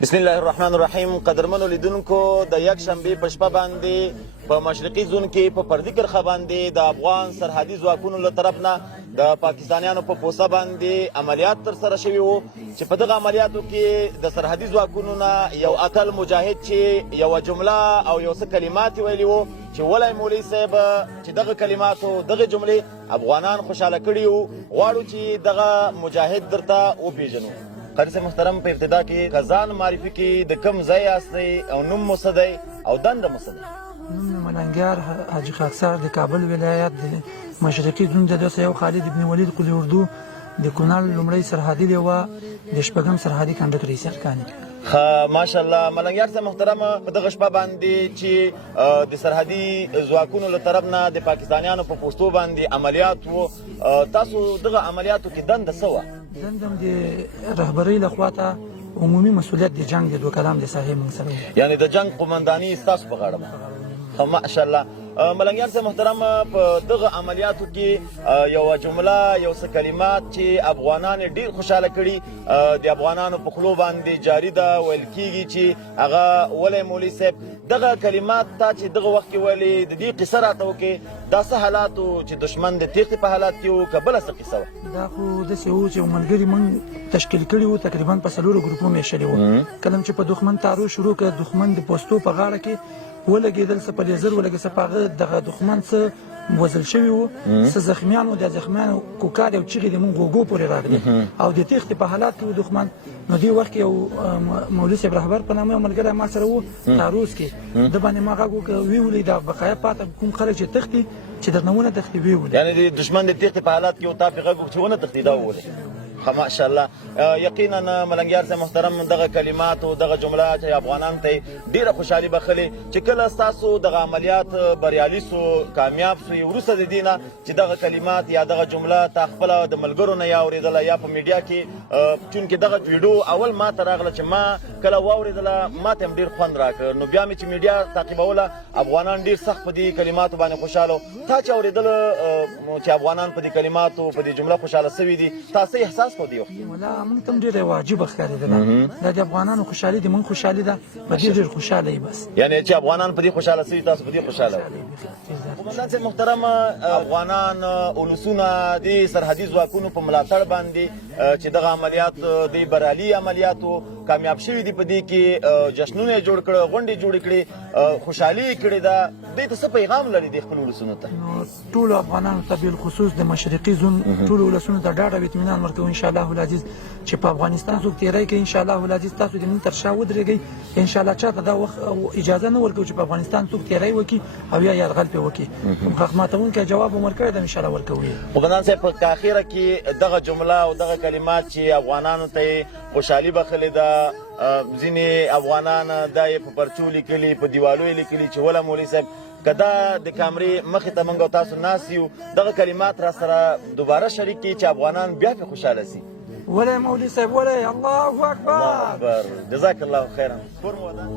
بسم الله الرحمن الرحیم. قدرمنو لیدونکو، د یک شنبې په شپه باندې په مشرقي زون کې په پردي کرښه باندې د افغان سرحدي ځواکونو له طرف نه د پاکستانیانو په پوسه باندې عملیات ترسره شوي وو چې په دغه عملیاتو کې د سرحدي ځواکونو نه یو اتل مجاهد چې یوه جمله او یو څه کلمات یې ویلي وو چې ولی مولوي صاحب چې دغه کلماتو دغه جملې افغانان خوشحاله کړي وو، غواړو چې دغه مجاهد درته وپېژنو. قاری صاحب محترم، په ابتدا کې که ځان معرفي کړي، د کوم ځای یاستئ او نوم مو څه دی او دنده مو څه دی؟ نوم مې ملنګیار حاجي خاکسار د کابل ولایت د مشرقي زون د 201 خالد ابن ولید قلی اردو د کونړ لومړی سرحدي لیوه د شپږم سرحدي کنډک رئیس ارکان. ماشاءالله. ملنګیار صاحب محترم، په دغه شپه باندې چې د سرحدي ځواکونو له طرف نه د پاکستانیانو په پوستو باندې عملیات وو، تاسو دغه عملیاتو کې دنده څه وه؟ دندم د رهبرۍ لخوا ته عمومي مسؤلیت د جنګ د 2 کلام د ساحې موږ سره وو، یعنې د جنګ قمنداني ستاسو په غاړه ده. ماشاءالله. ملنګیار صاحب محترم، په دغه عملیاتو کې یوه جمله، یو څه کلمات چې افغانان ډېر خوشحاله کړي د افغانانو په خولو باندې جاري ده، ویل کېږي چې هغه ولی مولوي صاحب دغه کلمات ته چې دغه وخت کې ویلې، د دې قصه راته وکړې. دا څه حالات و چې دښمن د تېښتې په حالات کې و، که بله څه قصه وه؟ دا خو داسې وو چې ملګري موږ تشکیل کړي وو، تقریبا په 4 ګروپو میشلي وو. کله چې په دښمن تعرض شروع کړ، دښمن د پوستو په غاړه کې ولګېدل، څه په لیزر ولګېد، څه په هغه دغه دښمن څه وژل شوي وو، څه زخمیان وو. د زخمیانو کوکارې او چیغې د موږ غوږو پورې راغلې او د تېښتې په حالات کې و دښمن. نو دې وخت کې یو مولوي صاحب رهبر په نامه یو ملګری ما سره وو تعرض کې، د باندې ما غږ وکړ، ویې ولئ دا بقایا پاته کوم خلک چې تښتي چې درنه ونه تښتي، ویې ولئ. یعنې د دښمن د تېښتې په حالات کې و تا پرې غږ وکړ چې ونه تښتي، دا وولئ. ماشاءالله. یقینا ملنګیار صاحب محترم، دغه کلمات او دغه جمله چې افغانان ته ډیره خوشحالي بخلې چې کله ستاسو دغه عملیات بریالي سو، کامیاب سوی، وروسته د دې نه چې دغه کلمات یا دغه جمله تا خپله د ملګرو نه یا اورېدله یا په میډیا کې، چونکې دغه ویډیو اول ما ته راغله چې ما کله واورېدله، ما ته هم ډېر خوند راکړ. نو بیا مې چې میډیا تعقیبوله، افغانان ډېر سخت په دې کلماتو باندې خوشحاله وو. تا چې اورېدله چې افغانان په دې کلماتو، په دې جمله خوشحاله سوي دي، تا څه احساس کو دی؟ ولا موږ ته هم ډېره واجبه ښکارېدله. دا د افغانانو خوشحالي د موږ خوشحالي ده، په دې ډېر خوشحاله یې. بس یعنې چې افغانان په دې خوشحاله سوي، تاسو په دې خوشحاله وئ. قومندان صاحب محترم، افغانان اولسونه د سرحدي ځواکونو په ملاتړ باندې چې دغه عملیات د بریالي عملیاتو کامیاب شوي دي، په دې کې جشنونه یې جوړ کړه، غونډې جوړې کړې، خوشحالي یې کړې ده. دوی ته څه پیغام لري د خپلو اولسونو ته؟ ټولو افغانانو ته بالخصوص د مشرقي زون ټولو اولسونو ته ډاډ او اطمینان ورکوو انشاءالله العزیز چې په افغانستان څوک تېری کوي، انشاءالله العزیز تاسو د موږ تر شا ودرېږئ. انشاءالله چاته دا وخت اجازه نه ورکوو چې په افغانستان څوک تېری وکړي او یا یرغل پرې وکړي. کوم حق ماتونکی جواب مو ورکړی ده، انشاءالله ورکوو یې. قومندان صاحب، په اخره کې دغه جمله او دغه کلمات چې افغانانو ته خوشحالي بخلې ده، ځینې افغانان دا یې په پرچو لیکلي، په دیوالو یې لیکلي چې وله مولوي صاحب که دا د کامرې مخې ته موږ او تاسو ناست یو، دغه کلمات را سره دوباره شریک کړي چې افغانان بیا پرې خوشحاله سي. ولی مولوي صاحب، ولی الله اکبر. الله اکبر. جزاک الله خیرا. کور مو ودان.